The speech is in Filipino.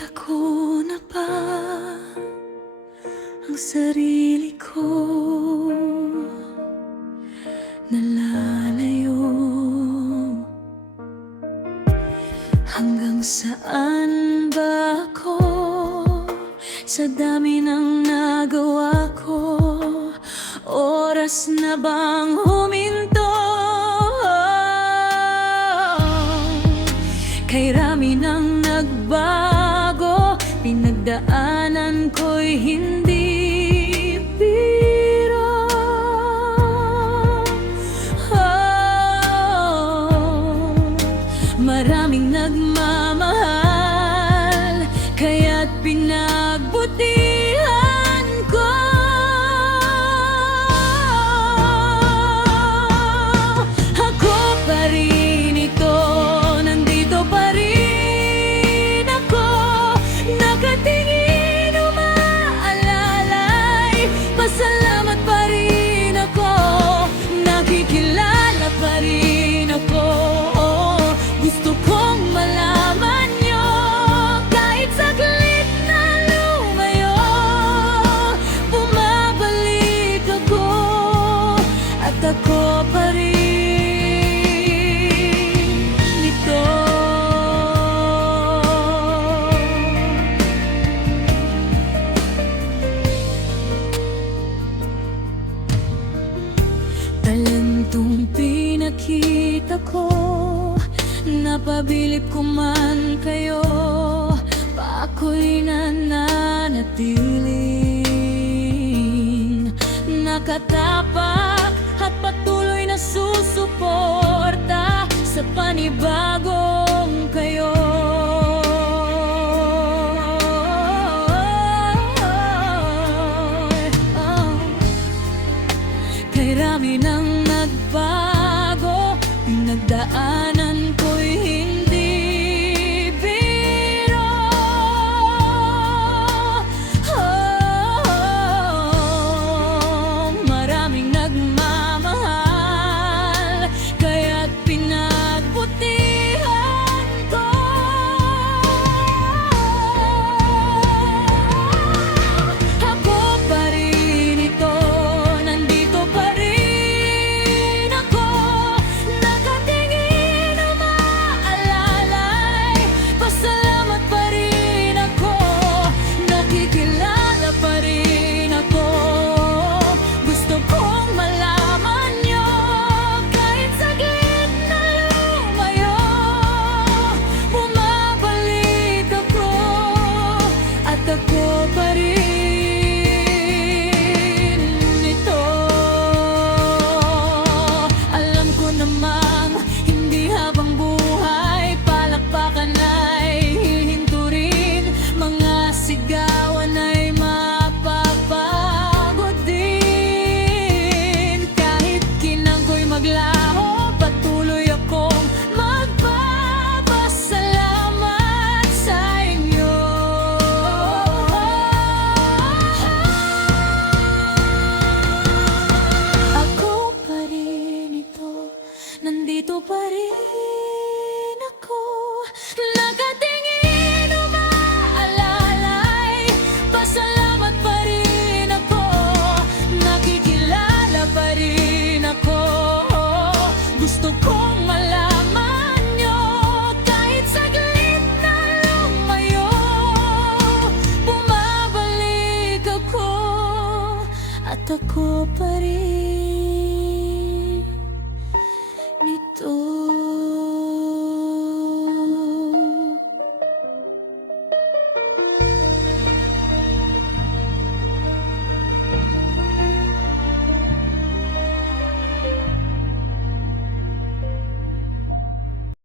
Nakita ko na ba ang sarili ko nalalayo? Hanggang saan ba ako sa dami ng nagawa ko? Oras na bang huminto? Kay rami ng nagbago, pinagdaanan ko'y hindi biro. Maraming nagmamahal, kaya't pinagbutihan ko. Ako pa rin ito, nandito pa rin ako, nakatingin, umaalalay. Pasalamat pa rin ako, nakikilala pa rin ako. Gusto kong malaman nyo, kahit saglit na lumayo, bumabalik ako, at ako pa rin ito. Talentong pinakita ko, napabilib ko man kayo, pa ako'y nananatiling nakatapak at patuloy na susuporta sa panibagong kayo. Kay rami ng nagbago, pinagdaanan ko'y hindi biro. Maraming nagmamahal, kaya't pinagbutihan ko. Ako pa rin ito, nandito pa rin ako, nakatingin, umaalalay. Pasalamat pa rin ako, nakikilala pa rin ako. Gusto kong malaman nyo, kahit saglit na lumayo, bumabalik ako, at ako pa rin ito. Alam ko namang hindi habang buhay palakpakan ay hihinturin, mga sigawan ay mapapagod din. Kahit kinang ko'y maglaho, patuloy akong magpapasalamat sa inyo. Ako pa rin ito, nandito pa rin ako, nakatingin, umaalalay. Pasalamat pa rin ako, nakikilala pa rin ako. Gusto kong malaman nyo, kahit saglit na lumayo, bumabalik ako, at ako pa rin